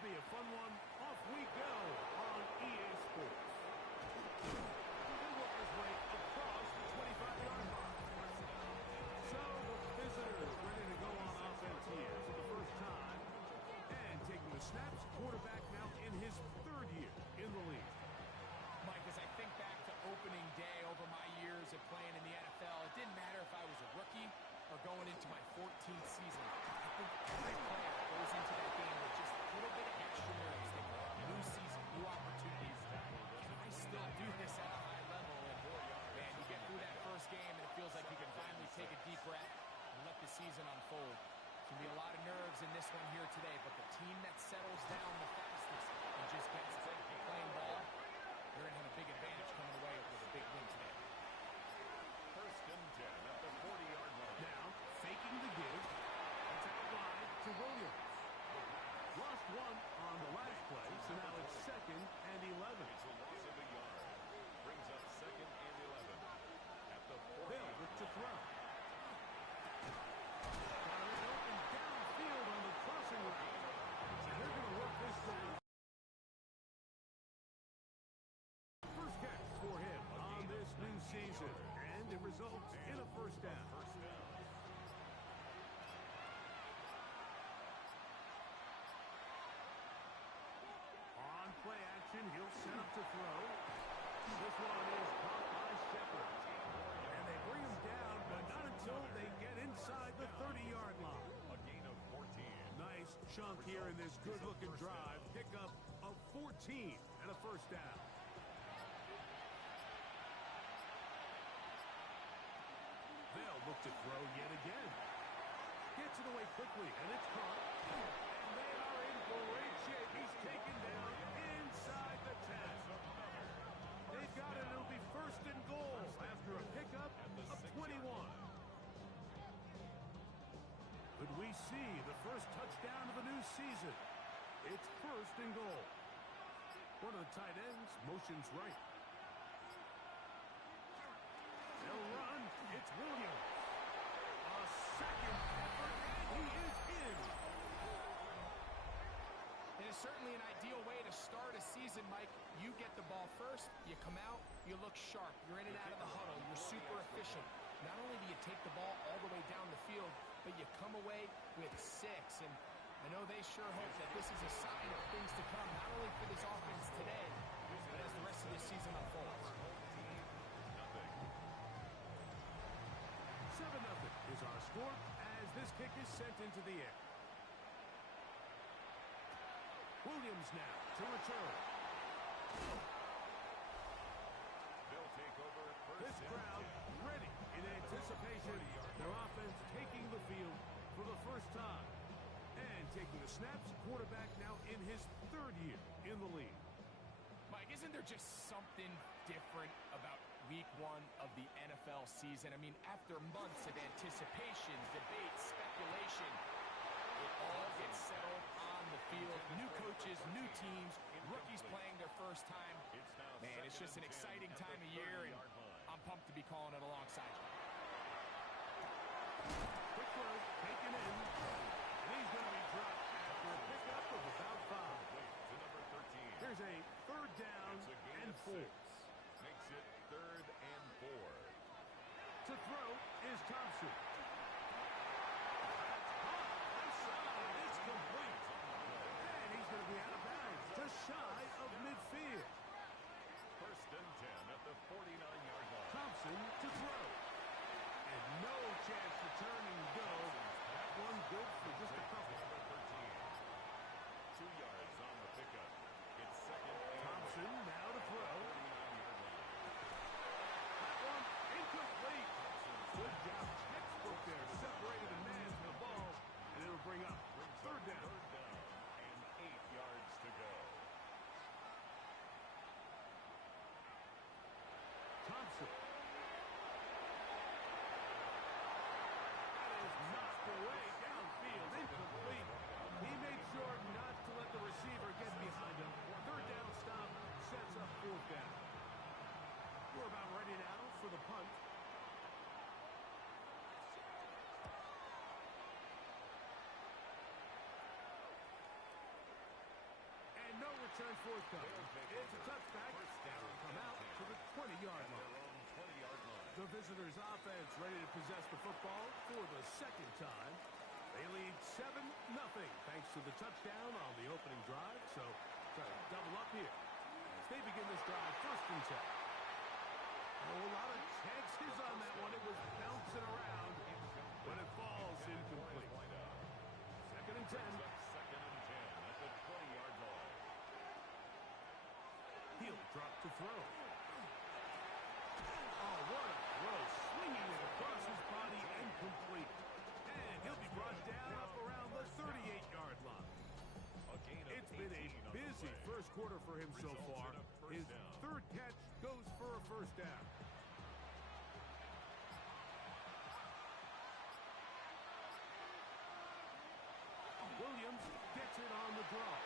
Should be a fun one. Off we go on EA Sports. He'll work his way across the 25-yard line. So the visitors ready to go on offense here for the first time. And taking the snaps, quarterback now in his third year in the league. Mike, as I think back to opening day over my years of playing in the NFL, it didn't matter if I was a rookie or going into my 14th season. I think every player goes into that game with just a little bit of extra nerves. New season, new opportunities. Can I still do this at a high level? And man, you get through that first game and it feels like you can finally take a deep breath and let the season unfold. Can be a lot of nerves in this one here today, but the team that settles down the fastest and just gets to playing ball, you're going to have a big advantage coming away with a big win today. First and 10 at the 40-yard line. Now, faking the give. It's out wide to Williams. Lost one on the last play, so now it's 2nd and 11. It's a loss of a yard. Brings up 2nd and 11 at the 40. They'll look to throw. Got it open downfield on the crossing route. And they're going to work this down. First catch for him on this new season. And it results in a first down. On play action, he'll set up to throw. This one is caught by Shepard. And they bring him down, but not until they get inside the 30-yard line. A gain of 14. Nice chunk here in this good-looking drive. Pick up of 14 and a first down. They'll look to throw yet again. Gets it away quickly, and it's caught. And they are in great shape. He's taken down inside the 10. They've got it. It'll be first and goal after a pickup of 21. Could we see the first touchdown of the new season? It's first and goal. One of the tight ends motions right. They'll run. It's Williams. A second effort, and he is in. It is certainly an ideal way to start a season, Mike. You get the ball first, you come out, you look sharp. You're in and out of the huddle. You're super efficient. Not only do you take the ball all the way down the field, but you come away with 6. And I know they sure hope that this is a sign of things to come, not only for this offense today, but as the rest of this season unfolds. 7-0 is our score as this kick is sent into the air. Williams now to return. They'll take over first. This crowd ready in anticipation. Their offense taking the field for the first time. And taking the snaps, quarterback now in his third year in the league. Mike, isn't there just something different about week 1 of the NFL season? I mean, after months of anticipation, debate, speculation, it all gets settled on the field. New coaches, new teams, rookies playing their first time. Man, it's just an exciting time of year, and I'm pumped to be calling it alongside you. Quick throw, taken in, and he's going to be dropped after a pickup of about 5. Here's a third down and 4. Makes it 3rd and 4. To throw is Thompson. It's complete. And he's going to be out of bounds, just shy of midfield. First and 10 at the 49-yard line. Thompson to throw. And no chance to turn and go. That one good for just a couple. 2 yards on the pickup. It's 2nd and Thompson now to throw. 49-yard line. That one incomplete. Good job. Textbook there. Separated a man from the ball. And it'll bring up third down. And 8 yards to go. Thompson. and forthcoming. It's a touchback. They'll come out to the 20-yard line. The visitors' offense ready to possess the football for the second time. They lead 7-0 thanks to the touchdown on the opening drive. So try to double up here as they begin this drive. First and 10. Oh, a lot of chances on that one. It was bouncing around, but it falls incomplete. Second and 10. Second and 10 at the 20-yard line. He'll drop to throw. Oh, what a throw. Swinging it across his body and complete. And he'll be brought down up around the 38-yard line. It's been a busy first quarter for him so far. His third catch goes for a first down. Williams gets it on the draw.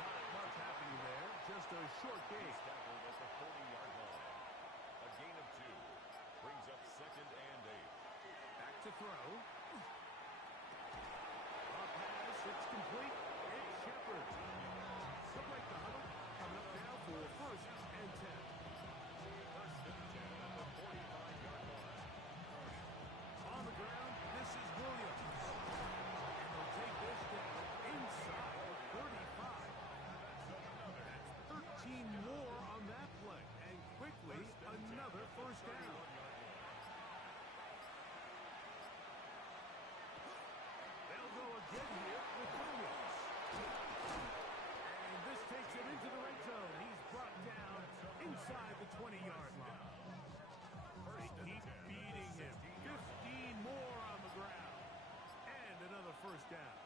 Not much happening there. Just a short gain. Tackled at the 40-yard line. A gain of 2. Brings up second and 8. Back to throw. A pass. It's complete. It's Shepard. He'll break the huddle. Coming up now for first and 10. First and 10 at the 45-yard line. On the ground, this is Williams. And they'll take this down inside the 35. That's 13 more on that play. And quickly, another first down. They'll go again here with Williams. And this takes him into the red zone. He's brought down inside the 20-yard line. They keep beating him. 15 more on the ground. And another first down.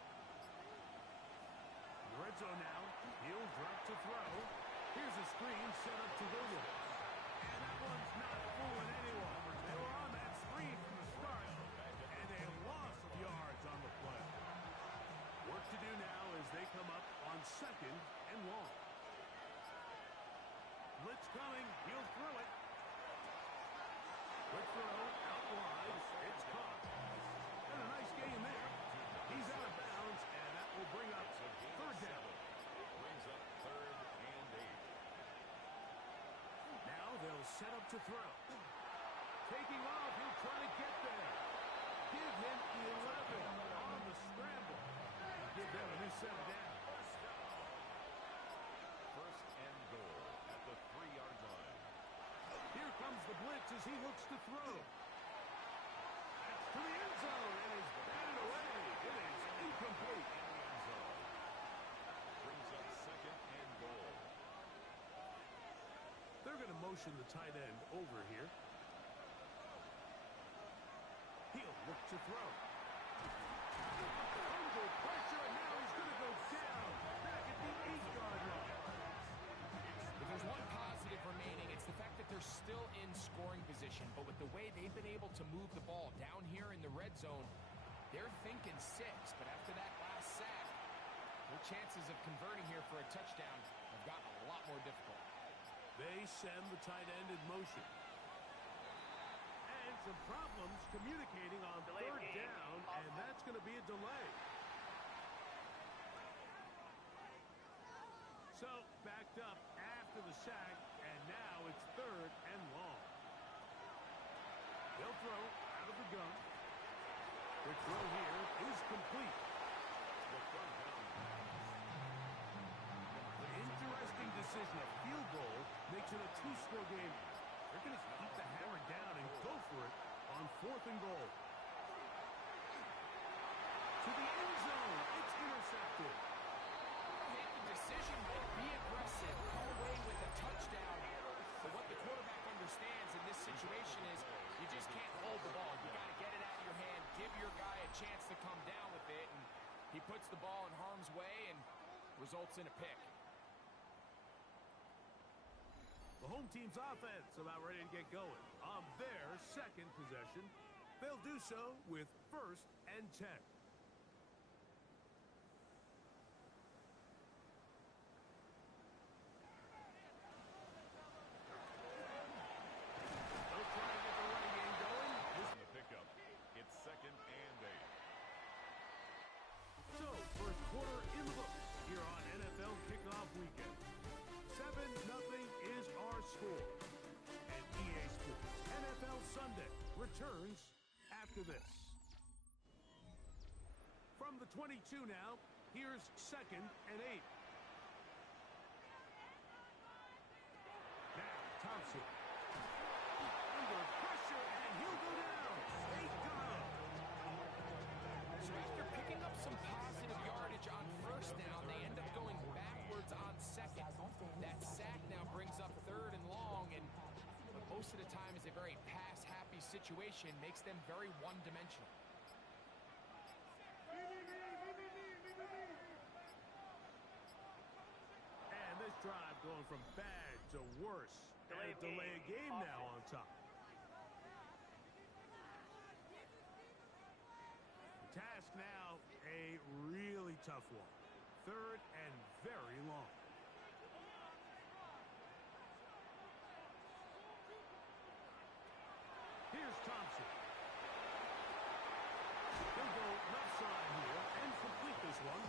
In the red zone now. He'll drop to throw. Here's a screen set up to Williams. And that one's not fooling anyone. They were on that screen from the start. And a loss of yards on the play. Work to do now as they come up on second and long. Blitz coming. He'll throw it. Quick throw out wide. It's caught. And a nice gain there. He's out of bounds, and that will bring up third down. Brings up third and 8. Now they'll set up to throw. Taking off. He'll try to get there. Give him 11 on the scramble. Give them a new set down. First and goal at the 3-yard line. Here comes the blitz as he looks to throw. That's to the end zone and is batted away. It is incomplete. In the end zone. Brings up second and goal. They're going to motion the tight end over here. He'll look to throw. Under pressure, and now he's going to go down back at the 8-yard line. If there's one positive remaining, it's the fact that they're still in scoring position. But with the way they've been able to move the ball down here in the red zone, they're thinking 6. But after that last sack, their chances of converting here for a touchdown have gotten a lot more difficult. They send the tight end in motion. And some problems communicating on third down, and that's going to be a delay. So, backed up after the sack, and now it's third and long. They'll throw out of the gun. Quick throw here is complete. The interesting decision, a field goal, makes it a 2-score game. They're going to keep the hammer down and go for it on fourth and goal. To the end zone. It's intercepted. Make the decision, be aggressive, come away with a touchdown. But what the quarterback understands in this situation is you just can't hold the ball. You got to get it out of your hand, give your guy a chance to come down with it, and he puts the ball in harm's way and results in a pick. The home team's offense about ready to get going on their second possession. They'll do so with first and 10. They'll try to get the running game going. The pickup. It's second and 8. So, first quarter in the books here on NFL Kickoff Week. returns after this. From the 22 now, here's 2nd and 8. Now, Thompson. Under pressure, and he'll go down. They got him. So after picking up some positive yardage on first down, they end up going backwards on second. That sack now brings up 3rd and long, and what most of the time is a very pass-happy situation, makes them very one-dimensional. And this drive going from bad to worse. And a delay of game now on top. The task now, a really tough one. 3rd and very long. Here's Thompson. He'll go left side here and complete this one.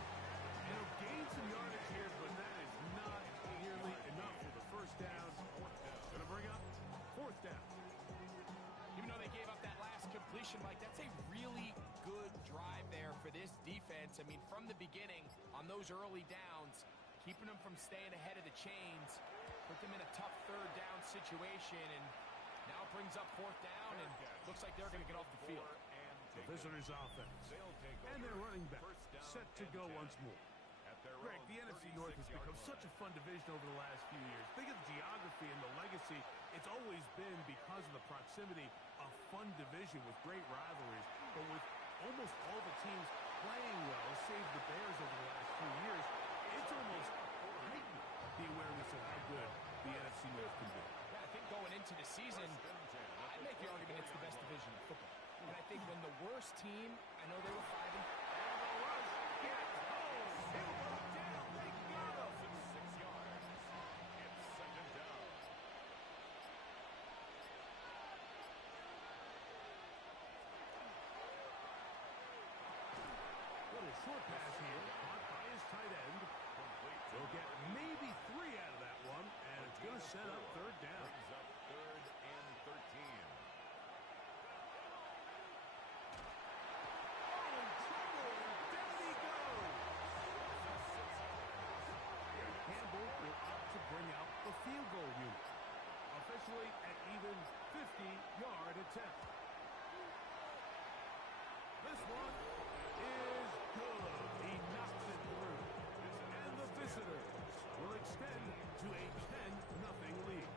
He'll gain some yardage here, but that is not nearly enough for the first down. Going to bring up 4th down. Even though they gave up that last completion, Mike, that's a really good drive there for this defense. I mean, from the beginning, on those early downs, keeping them from staying ahead of the chains, put them in a tough 3rd down situation, and now it brings up 4th down, and looks like they're going to get off the field. The visitors' offense. And their running back set to go once more. Greg, the NFC North has become such a fun division over the last few years. Think of the geography and the legacy. It's always been, because of the proximity, a fun division with great rivalries. But with almost all the teams playing well, save the Bears over the last few years, it's almost heightened the awareness of how good the NFC North can be. Yeah, I think going into the season, I'd make the argument it's the best division in football. And I think when the worst team, I know they were 5 and short pass here, caught by his tight end. He'll get maybe 3 out of that one, and it's going to set up 3rd down. 3rd and 13. Down he goes. Campbell will opt to bring out the field goal unit. Officially an even 50-yard attempt. This one is good. He knocks it through. And the visitors will extend to a 10-0 lead.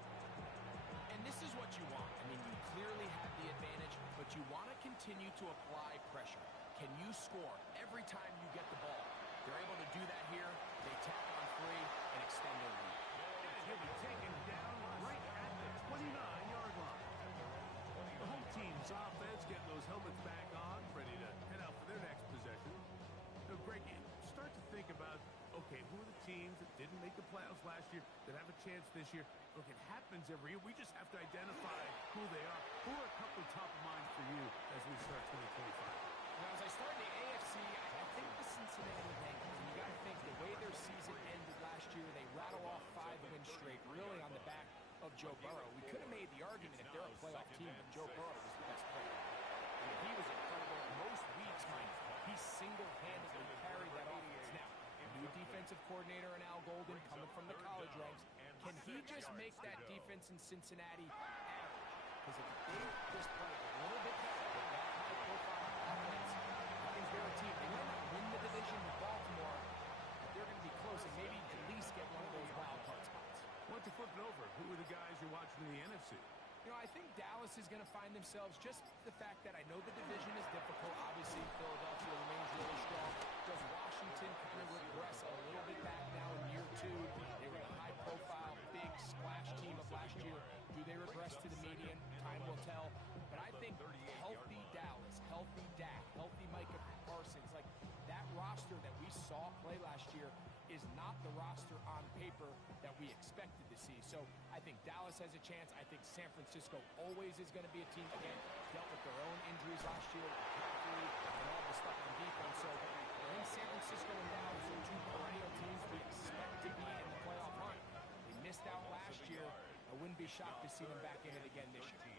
And this is what you want. I mean, you clearly have the advantage, but you want to continue to apply pressure. Can you score every time you get the ball? They're able to do that here. They tack on 3 and extend their lead. And he'll be taken down right at the 29-yard line. The home team's offense getting those helmets back on, ready to head out for their next possession. So, Greg, you start to think about, okay, who are the teams that didn't make the playoffs last year that have a chance this year? Look, it happens every year. We just have to identify who they are. Who are a couple top of mind for you as we start 2025? Now, as I start in the AFC, I think the Cincinnati Bengals, and you got to think the way their season ended last year, they rattle off 5 wins straight, really on the back of Joe Burrow. We could have made the argument if they're a playoff team that Joe Burrow was the best player. I mean, he was incredible. Most weeks, Mike, he single-handedly carried that offense. Now, new defensive coordinator in Al Golden coming from the college ranks. Can he just make that defense in Cincinnati average? Because if they just play a little bit better with that high-profile offense, I think they're a team. They might not win the division with Baltimore, but they're going to be close and maybe at least get one of those wild card spots. Why don't you flip it over? Who are the guys you're watching in the NFC? You know, I think Dallas is going to find themselves, just the fact that I know the division is difficult. Obviously, Philadelphia remains really strong. Does Washington kind of regress a little bit back now in year 2? They were the high-profile, big splash team of last year. Do they regress to the median? Time will tell. But I think healthy Dallas, healthy Dak, healthy Micah Parsons, like that roster that we saw play last year is not the roster on paper that we expected to see. So I think Dallas has a chance. I think San Francisco always is going to be a team, again, dealt with their own injuries last year, with McCaffrey and all the stuff on defense. So I think San Francisco and Dallas are 2 perennial teams we expect to be in the playoff hunt. They missed out last year. I wouldn't be shocked to see them back in it again this year.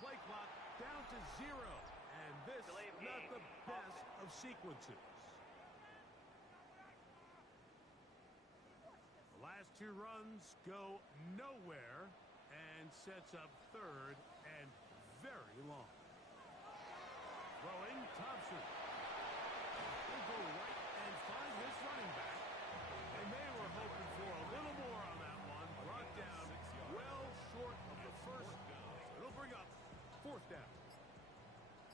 play clock down to 0. And this is not the best of sequences. The last two runs go nowhere and sets up third and very long. Throwing Thompson. He'll go right and find his running back. And they were hoping for a little more on that one. Brought down well short of the first down. It'll bring up fourth down.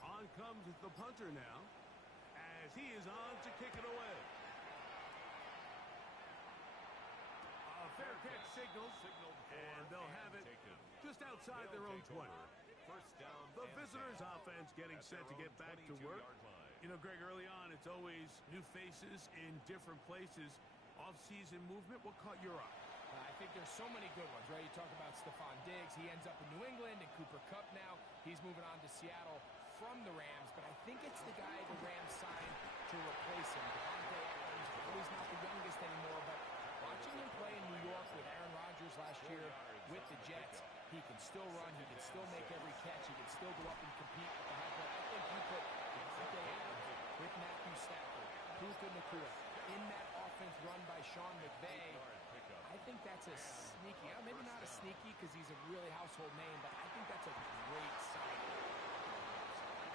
On comes the punter now as he is on to kick it away. A fair catch signaled, and they'll have it just outside their own 20. The visitors' offense getting set to get back to work. You know, Greg, early on, it's always new faces in different places. Off-season movement, what caught your eye? I think there's so many good ones, right? You talk about Stephon Diggs. He ends up in New England, and Cooper Kupp now. He's moving on to Seattle from the Rams, but I think it's the guy the Rams signed to replace him. Devontae Adams, he's not the youngest anymore, but watching him play in New York with Aaron Rodgers last year with the Jets, he can still run, he can still make every catch, he can still go up and compete with the high play. I think you put Devontae Adams with Matthew Stafford, Puka Nacua, in that offense run by Sean McVay. I think that's a sneaky, maybe not a sneaky because he's a really household name, but I think that's a great sign.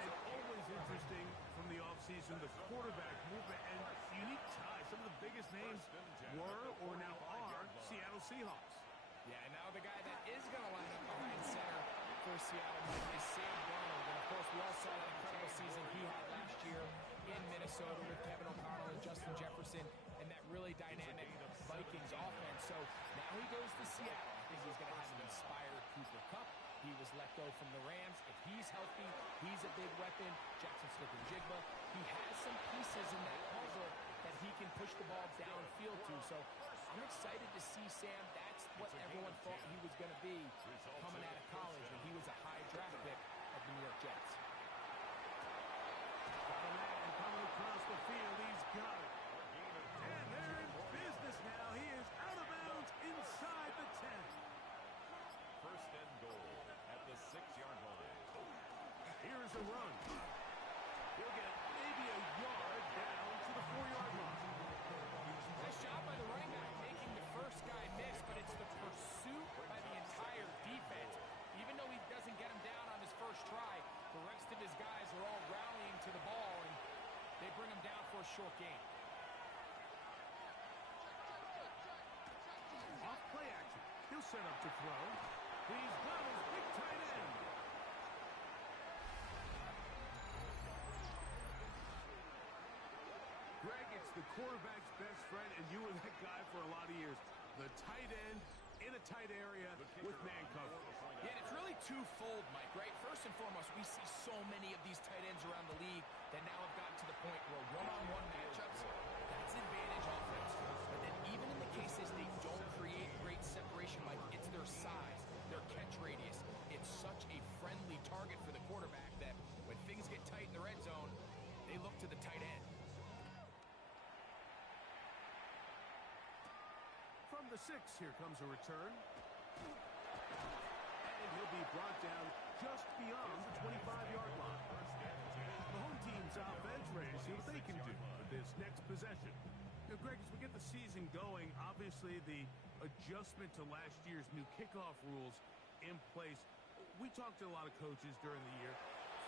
And always interesting from the offseason, the quarterback movement and unique ties. Some of the biggest names were or now are Seattle Seahawks. Yeah, and now the guy that is going to line up behind center for Seattle is Sam Darnold. And, of course, we all saw that incredible season he had last year in Minnesota with Kevin O'Connell and Justin Jefferson and that really dynamic Vikings offense. So now he goes to Seattle. I think he's going to have an inspired Cooper Kupp. He was let go from the Rams. If he's healthy, he's a big weapon. Jackson Smith-Njigba. He has some pieces in that puzzle that he can push the ball downfield to. So I'm excited to see Sam. That's what everyone thought he was going to be coming out of college when he was a high draft pick of the New York Jets. Got a man coming across the field. He's got it. And they're in business now. He is out of bounds inside the 10. First and goal at the 6-yard line. Here's a run. He'll get maybe a yard down to the 4-yard line. Nice job by the running back making the first guy miss, but it's the pursuit by the entire defense. Even though he doesn't get him down on his first try, the rest of his guys are all rallying to the ball, and they bring him down for a short gain. Off play action. He'll set up to throw. He's got his big tight end. Greg, it's the quarterback's best friend, and you were that guy for a lot of years. The tight end in a tight area with man cover. Yeah, and it's really twofold, Mike, right? First and foremost, we see so many of these tight ends around the league that now have gotten to the point where one-on-one matchups, that's advantage offense. But then even in the cases they don't create great separation, Mike, it's their size, their catch radius. It's such a friendly target for the quarterback that when things get tight in the red zone, they look to the tight end. From the 6, here comes a return. And he'll be brought down just beyond the 25-yard line. The home team's offense ready to see what they can do with this next possession. Now, Greg, as we get the season going, obviously the adjustment to last year's new kickoff rules in place. We talked to a lot of coaches during the year.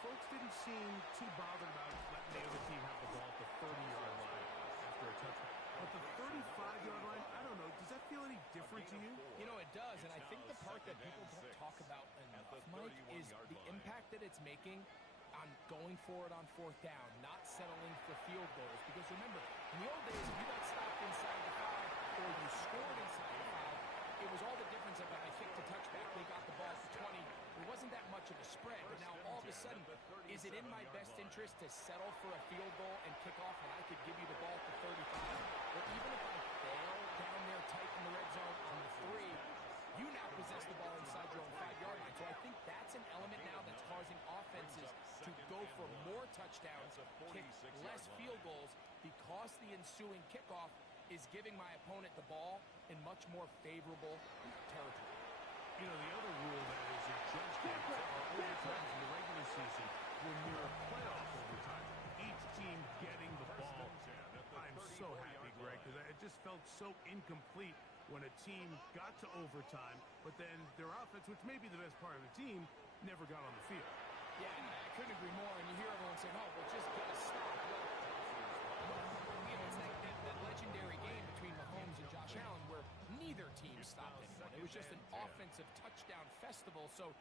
Folks didn't seem too bothered about letting the other team have the ball at the 30-yard line after a touchdown. But the 35-yard line, I don't know, does that feel any different to you? You know, it does, and I think the part that people don't talk about enough, Mike, is the impact that it's making on going forward on 4th down, not settling for field goals. Because remember, in the old days, if you got stopped inside the 5 or you scored inside the 5, it was all the difference of if I kicked a touchback, they got the ball to 20. It wasn't that much of a spread, but now all of a sudden, is it in my best interest to settle for a field goal and kick off when I could give you the ball at the 35? Or even if I fail down there tight in the red zone on the 3, you now possess the ball inside your own 5-yard line. So I think that's an element now that's causing offenses to go for more touchdowns, kick less field goals, because the ensuing kickoff is giving my opponent the ball in much more favorable territory. You know, the other rule that is adjusted are overtimes in the regular season will mirror playoff overtime. Each team getting the ball. I'm so happy, Greg, because it just felt so incomplete when a team got to overtime, but then their offense, which may be the best part of the team, never got on the field. Yeah, I couldn't agree more, and you hear everyone saying, oh, well, just get a stop. Well, you know, it's that legendary game between Mahomes and Josh Allen where neither team stopped anyone. It was just an offensive touchdown festival, so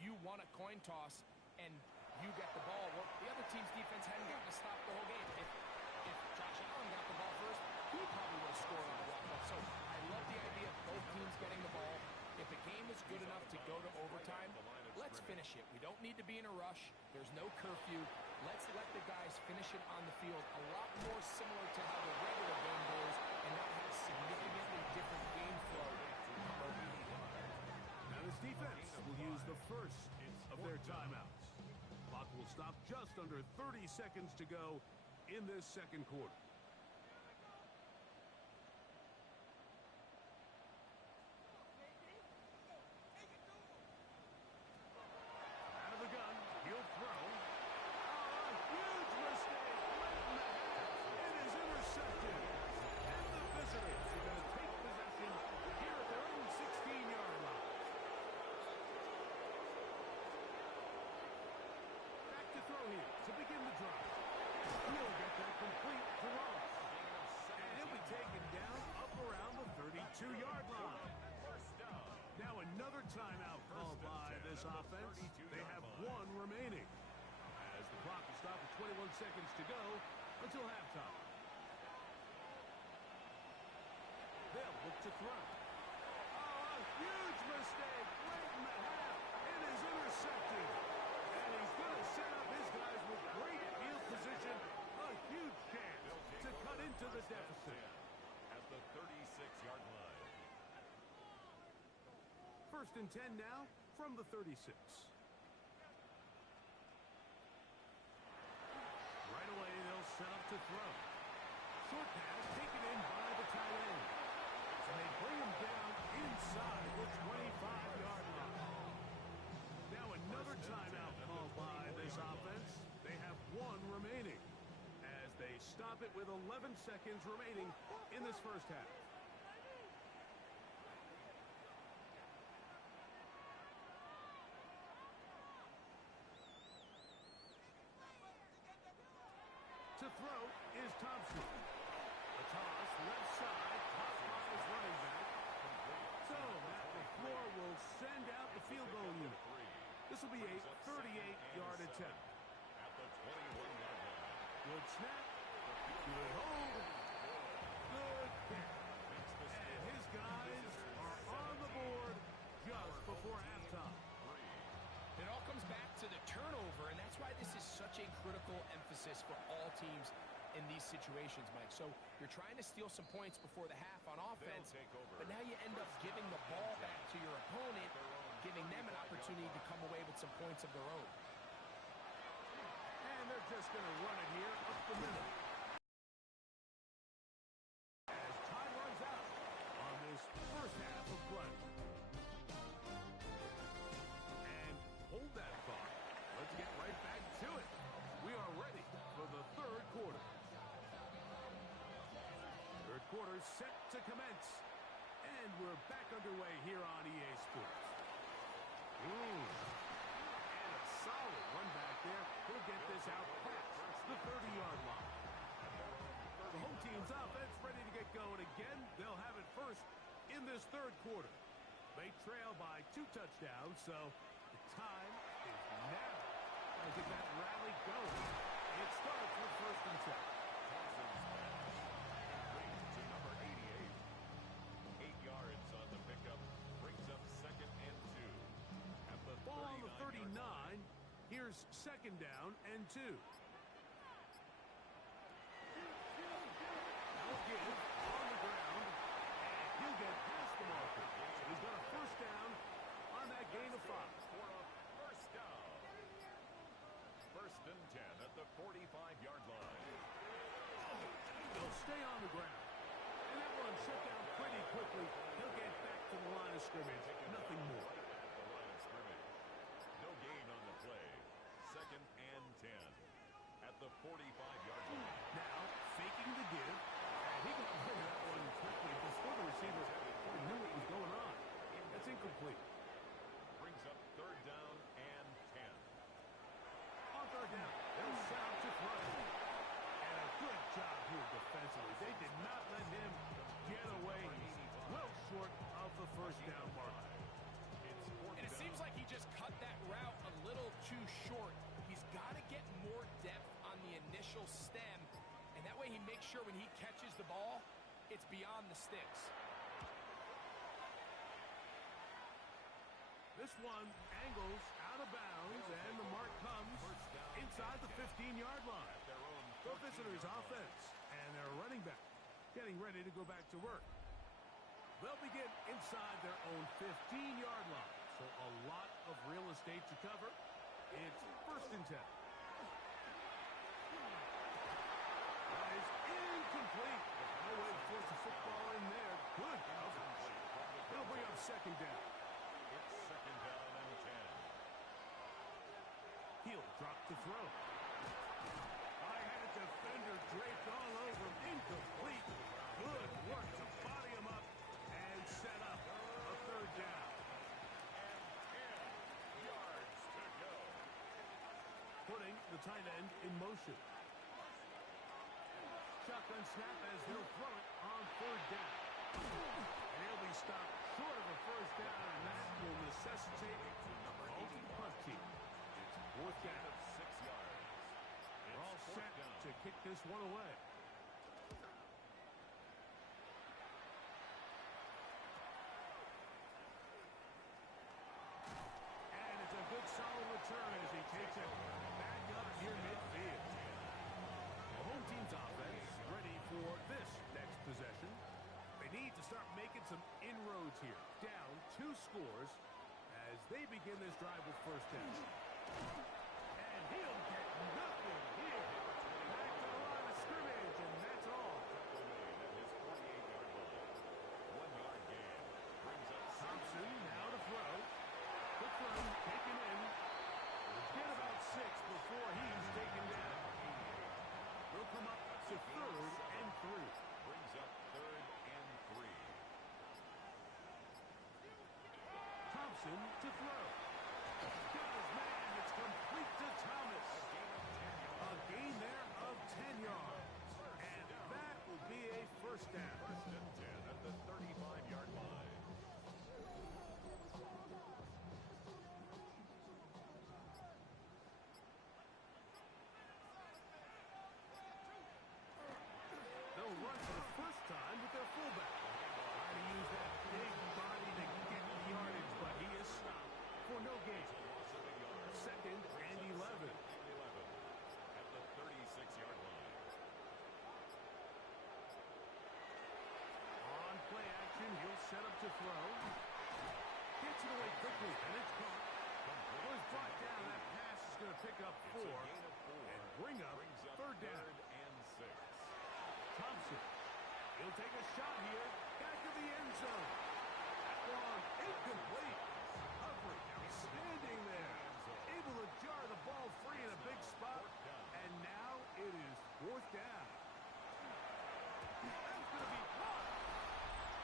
you won a coin toss, and you get the ball. Well, the other team's defense hadn't gotten a stop the whole game. If Josh Allen got the ball first, he probably would have scored on the walk-off. So I love the idea of both teams getting the ball. If the game is good enough to go to overtime, let's finish it. We don't need to be in a rush. There's no curfew. Let's let the guys finish it on the field. A lot more similar to how the regular game goes and not have significantly different game flow come over. Now this defense will use the first of their timeouts. Clock will stop just under 30 seconds to go in this second quarter. Out of the gun, he'll throw. Oh, a huge mistake. Late in the half. It is intercepted. And the visitors are going to take possession here at their own 16-yard line. Back to throw here to begin the drive. He'll get that complete to Ross. And he'll be taken down up around the 32-yard line. Now another timeout called by this offense. They have one remaining as the clock will stop with 21 seconds to go until halftime. They'll look to throw. Oh, a huge mistake late in the half. It is intercepted. And he's going to set up his guys with great field position. A huge chance to cut into the deficit. At the 36-yard line. First and 10 now from the 36. Right away, they'll set up to throw. Short pass taken in by the tight end. And they bring him down inside the 25-yard line. Now another timeout called by this offense. They have one remaining as they stop it with 11 seconds remaining in this first half. To throw is Thompson. A toss left side, caught by his running back. So Matt LaFleur will send out the field goal unit. This will be a 38-yard attempt. At the 21-yard line. Good snap. Good hold. Good kick. And his guys are on the board just before halftime. It all comes back to the turnover, and that's why this is such a critical emphasis for all teams in these situations, Mike. So you're trying to steal some points before the half on offense, but now you end up giving the ball back to your opponent, giving them an opportunity to come away with some points of their own. And they're just going to run it here up the middle. As time runs out on this first half of play. And hold that thought. Let's get right back to it. We are ready for the third quarter. Third quarter set to commence. And we're back underway here on EA Sports. And a solid run back there. He'll get this out past the 30-yard line. The home team's offense ready to get going again. They'll have it first in this third quarter. They trail by 2 touchdowns, so the time is now to get that rally going. It starts with first and 10. Thompson's pass brings to number 88. 8 yards on the pickup. Brings up second and 2. At the Ball on the 39. 39. Here's second down and 2. Now give on the ground. And he'll get past the marker. So he's got a first down on that gain of 5. For a first down. First and 10 at the 45-yard line. They'll stay on the ground. And that one shut down pretty quickly. He'll get back to the line of scrimmage. Nothing more. 45-yard line. Now, faking the give, and he got rid of that one quickly before the receiver knew what was going on. That's incomplete. Brings up third down and 10. On third down, they'll set up to throw. And a good job here defensively. They did not let him get away. He's well short of the first down mark. And it seems like he just cut that route a little too short. He's got to get more depth on the initial stem, and that way he makes sure when he catches the ball, it's beyond the sticks. This one angles out of bounds, and the mark comes inside the 15-yard line. The visitors' offense and their running back getting ready to go back to work. They'll begin inside their own 15-yard line, so a lot of real estate to cover. It's first and 10. That is incomplete. No way to force a football in there. Good coverage. It'll bring up second down. It's second down and 10. He'll drop the throw. I had a defender draped all over him. Incomplete. Good work to body him up and set up a third down. And 10 yards to go. Putting the tight end in motion. Shotgun snap as they'll throw it on third down. And he'll be stopped short of a first down, and that will necessitate a punt team. It's fourth down. 6 yards. They're all set to kick this one away. And it's a good solid return as he takes it back up near midfield. The home team's offense ready for this next possession. They need to start making some inroads here. Down 2 scores as they begin this drive with first down. And he'll get nothing here. Back to the line of scrimmage, and that's all. At his 48-yard line. 1-yard gain. Brings up Thompson now to throw. The throw taken in. He'll get about 6 before he's taken down. They'll come up to third and 3. Brings up third and 3. Thompson to throw. Got his man. It's complete to Thomas. A gain there of 10 yards. And that will be a first down. First and 10 at the 35-yard line. They'll run for the first time with their fullback. Trying to use that big body to get the yardage, but he is stopped for no gain. Second and 11. At the 36-yard line. On play action, he'll set up to throw. Gets it away quickly, and it's caught. Was brought down. That pass is going to pick up 4 and bring up third down. And 6. Thompson. He'll take a shot here. Back of the end zone. That one incomplete. Coverage standing there. Able to jar the ball free in a big spot. And now it is fourth down. That's going to be caught.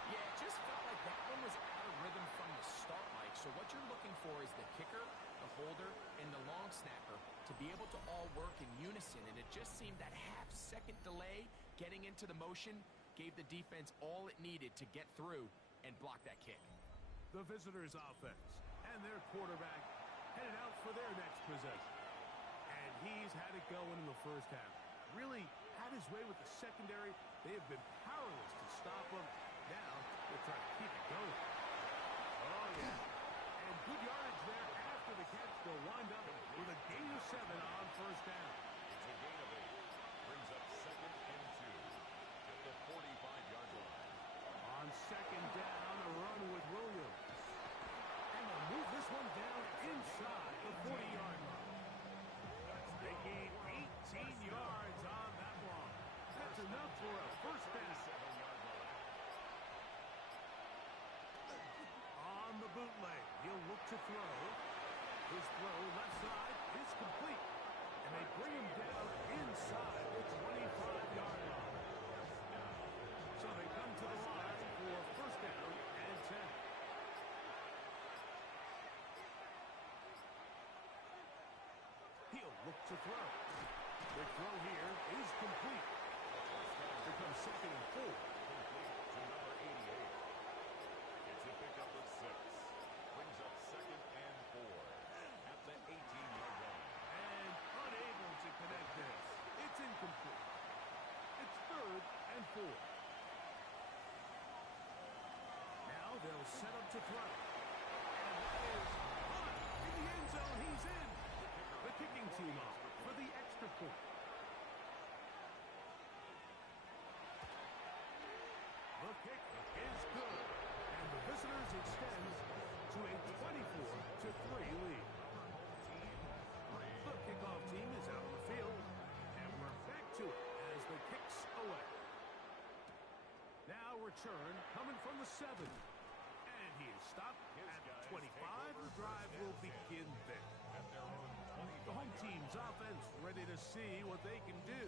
Yeah, it just felt like that one was out of rhythm from the start, Mike. So what you're looking for is the kicker, the holder, and the long snapper to be able to all work in unison. And it just seemed that half-second delay getting into the motion gave the defense all it needed to get through and block that kick. The visitors' offense and their quarterback headed out for their next possession. And he's had it going in the first half. Really had his way with the secondary. They have been powerless to stop him. Now they're trying to keep it going. Oh, yeah. And good yardage there after the catch. They'll wind up with a gain of 7 on first down. It's a gain of 8. Brings up second and 2 at the 45-yard line. On second down, a run with Williams. And they'll move this one down inside the 40-yard line. They gain 18 yards on that one. That's enough for a first down. 7-yard line. On the bootleg, he'll look to throw. His throw left side is complete. And they bring him down inside the 25-yard line. So they come to the line for first down and 10. He'll look to throw. The throw here is complete. Here comes second and 4. Complete to number 88. It's a pickup of 6. Brings up second and 4 at the 18-yard line. And unable to connect this. It's incomplete. It's third and 4. Now they'll set up to throw. And that is caught in the end zone. He's in. The kicking team off for the extra point. The kick is good. And the visitors extend to a 24-3 lead. The kickoff team is out on the field. And we're back to it as the kick's away. Now return coming from the 7. And he is stopped at 25. The drive will begin there. At their own 25. The home team's offense ready to see what they can do.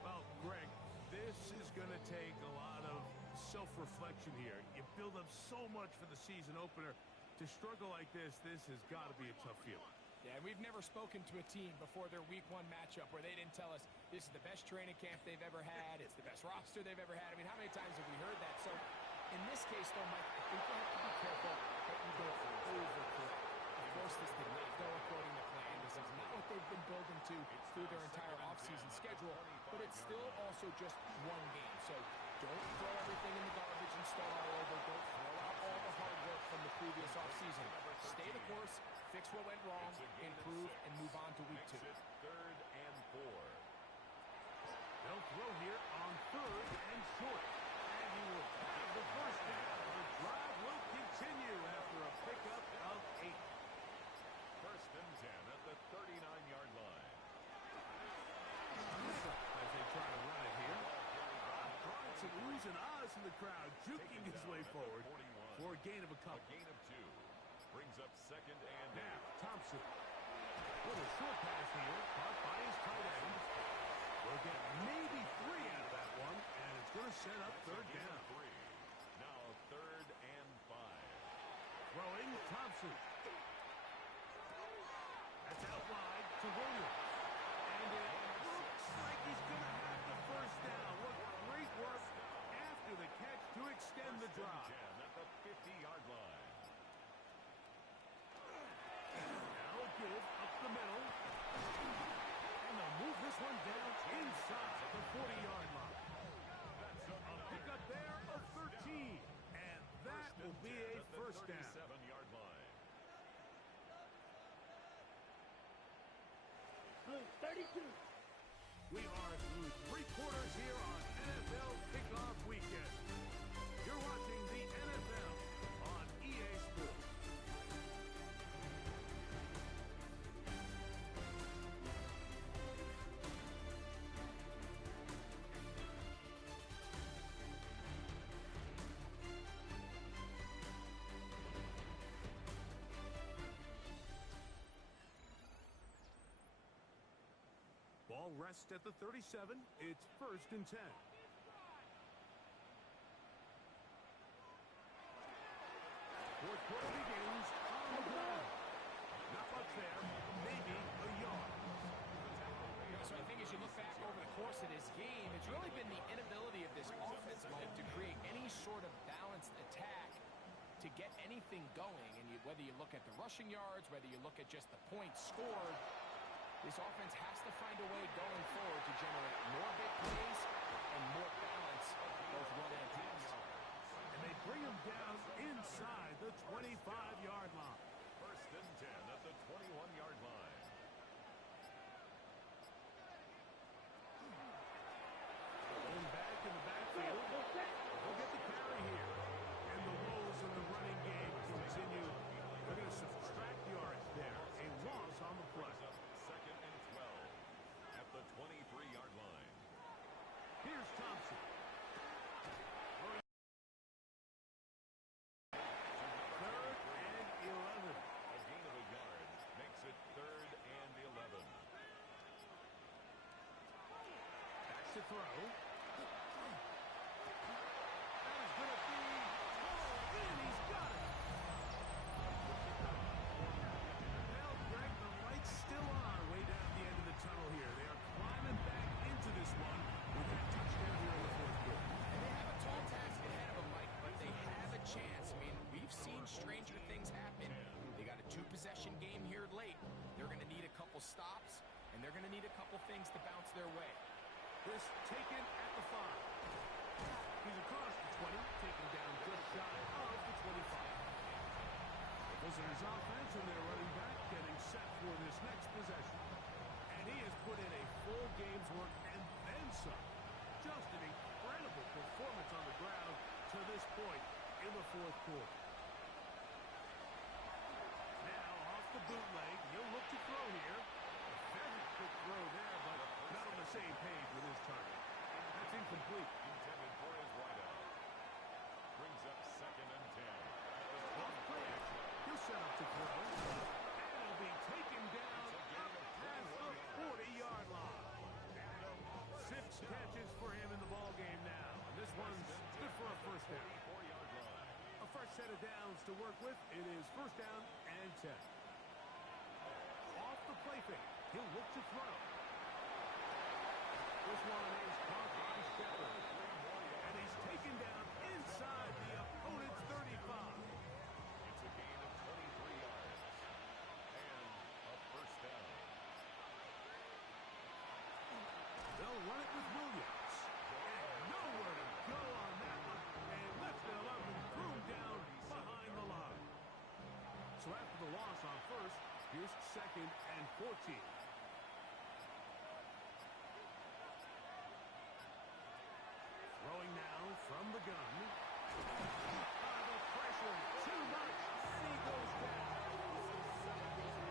Well, Greg, this is going to take a lot of self-reflection here. You build up so much for the season opener. To struggle like this has got to be a tough feeling. Yeah, we've never spoken to a team before their week 1 matchup where they didn't tell us this is the best training camp they've ever had, it's the best roster they've ever had. I mean, how many times have we heard that? So, in this case, though, Mike, I think you have to be careful that you don't overcorrect. Of course, this did not go according to plan. This is not what they've been building to through their entire offseason schedule, but it's still also just one game. So, don't throw everything in the garbage and start all over. Don't throw out all the hard work from the previous offseason. Stay the course, fix what went wrong, improve, and move on to week 2. Third and 4. They'll throw here on third and short. And he will have the first down. The drive will continue after a pickup of 8. First and 10 at the 39-yard line. As they try to run it here. Bronson oohs and ahs in the crowd, juking his way forward for a gain of a couple. A gain of 2. Brings up second and Now, Thompson. Little short pass here, caught by his tight end. We'll get maybe 3 out of that one, and it's going to set up third down. 3. Now third and 5. Throwing Thompson. That's out wide to Williams. And it looks like he's going to have the first down. What great work after the catch to extend the drive. 10 at the 50-yard line. Now a give up the middle. And they'll move this one down inside the 40-yard line. A pickup there of 13. And that will be a first down. 37-yard line. 32. We are through 3 quarters here on NFL Kickoff Weekend. You're watching the NFL on EA Sports. Ball rests at the 37. It's first and 10. Fourth quarter begins on the ground. Not much there. Maybe a yard. So I think as you look back over the course of this game, it's really been the inability of this offense, Mike, to create any sort of balanced attack to get anything going. And whether you look at the rushing yards, whether you look at just the points scored, this offense has to find a way going forward to generate more big plays and more balance, both run and pass. And they bring him down inside the 25-yard line. First and 10 at the 21-yard line. Going back in the backfield. They'll get the carry here. And the woes in the running game continue. They're going to subtract yards there. A loss on the play. Second and 12 at the 23-yard line. Here's Thompson. throw. That is going to be hauled in. He's got it. Well, Greg, the light's still on way down at the end of the tunnel here. They are climbing back into this one with that touchdown here in the fourth quarter. And they have a tall task ahead of them, Mike, but they have a chance. I mean, we've seen stranger things happen. They got a two-possession game here late. They're going to need a couple stops, and they're going to need a couple things to bounce their way. This taken at the 5. He's across the 20, taken down just shy of the 25. The visitors' offense and their running back getting set for this next possession. And he has put in a full game's work and then some. Just an incredible performance on the ground to this point in the fourth quarter. Now off the bootleg, he'll look to throw here. A very quick throw there, but not on the same page with his target. That's incomplete. Intended for his wideout. Brings up 2nd and 10. Off play action. He'll set up to throw. And he'll be taken down out past the 40-yard line. 6 catches for him in the ball game now. And this one's good for a first down. 44-yard line. A fresh set of downs to work with. It is first down and 10. Off the play fake. He'll look to throw. This one is caught by Shepard. And he's taken down inside the opponent's 35. It's a gain of 23 yards. And a first down. They'll run it with Williams. And nowhere to go on that one. And left it alone and threw him down behind the line. So after the loss on first, here's 2nd and 14. Throwing now from the gun. The pressure, too much, and he goes down.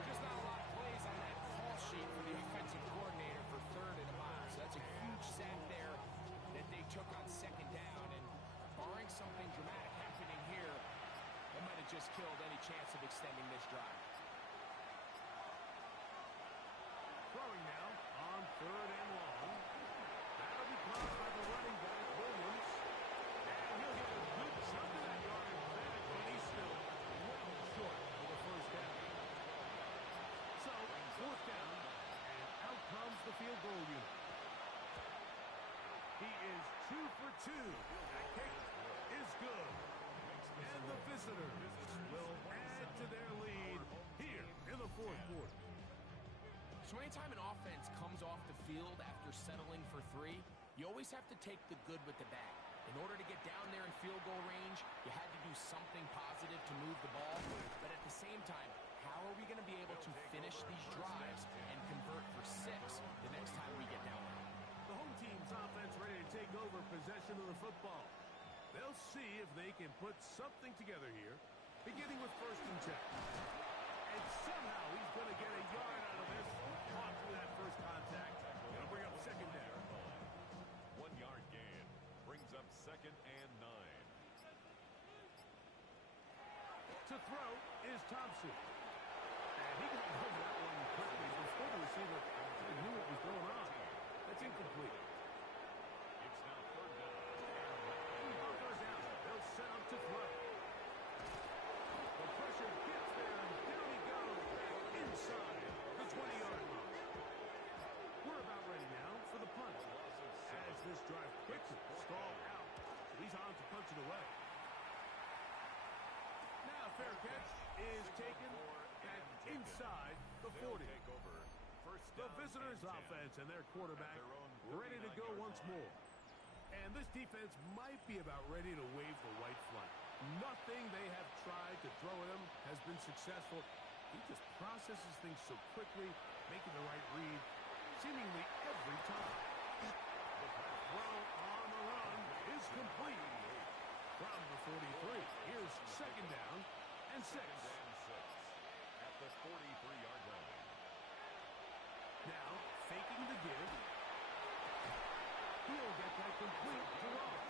Just not a lot of plays on that call sheet for the offensive coordinator for 3rd and a mile. So that's a huge sack there that they took on 2nd down. And barring something dramatic happening here, that might have just killed any chance of extending this drive. Throwing now on 3rd and long. That'll be caught by the running back, Williams. And he'll get a good chunk of that yardage back, but he's still a little short of the first down. So, 4th down, and out comes the field goal unit. He is 2 for 2. That kick is good. And the visitors will add to their lead here in the fourth quarter. So anytime an offense comes off the field after settling for 3, you always have to take the good with the bad. In order to get down there in field goal range, you had to do something positive to move the ball. But at the same time, how are we going to be able to finish these drives and convert for 6 the next time we get down there? The home team's offense ready to take over possession of the football. They'll see if they can put something together here, beginning with 1st and 10. And somehow he's going to get a yard out of this. Caught through that first contact. It'll bring up 2nd down. 1 yard gain. Brings up 2nd and 9. To throw is Thompson. And he got over that one quickly before the receiver knew what was going on. That's incomplete. It's now 3rd down. Ball goes out. They'll set up to throw. The pressure gets there, and down he goes back inside the 20-yard line. We're about ready now for the punt. As this drive quickly stalled out, he's on to punch it away. Now fair catch is taken back inside the 40. The visitors' offense and their quarterback ready to go once more. And this defense might be about ready to wave the white flag. Nothing they have tried to throw at him has been successful. He just processes things so quickly, making the right read seemingly every time. The throw on the run is complete. From the 43, here's 2nd down and 6. At the 43-yard line. Now, faking the give. He'll get that complete to Ross.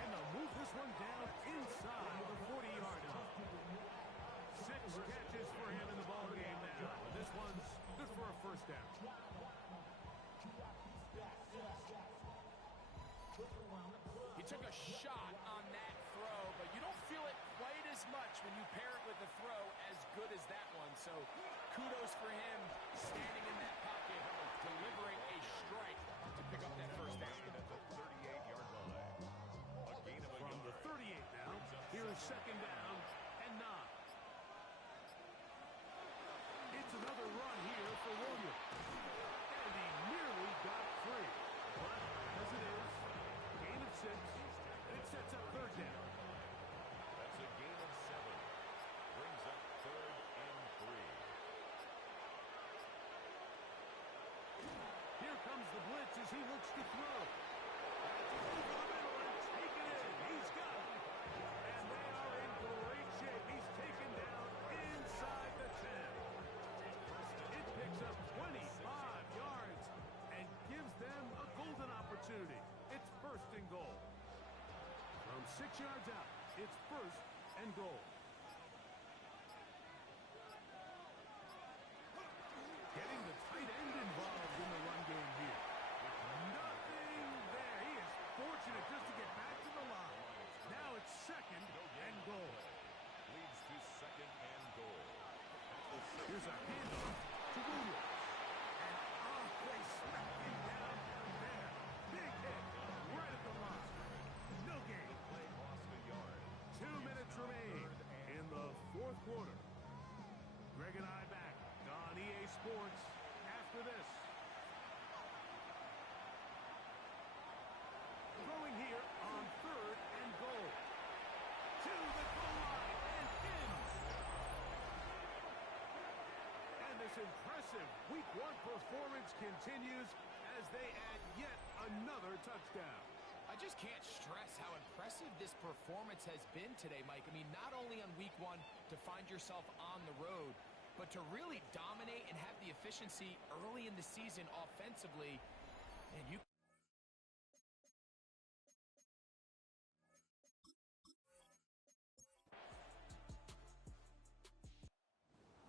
And they'll move this one down inside the 40-yard line. 6 catches for him in the ball game now. This one's good for a first down. He took a shot on that throw, but you don't feel it quite as much when you pair it with a throw as good as that one. So kudos for him standing in that pocket, delivering a strike to pick up that first down. At the 38-yard line. A gain of a From the yard. 38 now, here is second down and 9. It's another run here for Williams. And he nearly got free. But as it is, gain of 6, it sets up third down. That's a gain of 7. Brings up 3rd and 3. Here comes the blitz as he looks to throw. That's over the middle and taken in. He's got it. And they are in great shape. He's taken down inside the 10. It picks up 25 yards and gives them a golden opportunity. It's 1st and goal. From 6 yards out, it's 1st and goal. Getting the tight end involved in the run game here. Nothing there. He is fortunate just to get back to the line. Now it's 2nd and goal. Leads to 2nd and goal. Here's a handoff to Williams. And they smack him down there. Big hit right at the line. No gain. Play lost a yard. 2 minutes remain in the 4th quarter. Greg and I back on EA Sports after this. Throwing here on 3rd and goal. To the goal line and in. And this impressive Week 1 performance continues as they add yet another touchdown. I just can't stress how impressive this performance has been today, Mike. I mean, not only on Week 1 to find yourself on the road, but to really dominate and have the efficiency early in the season offensively. And you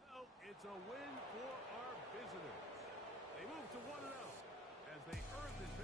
So it's a win for our visitors. They move to 1-0 as they earn this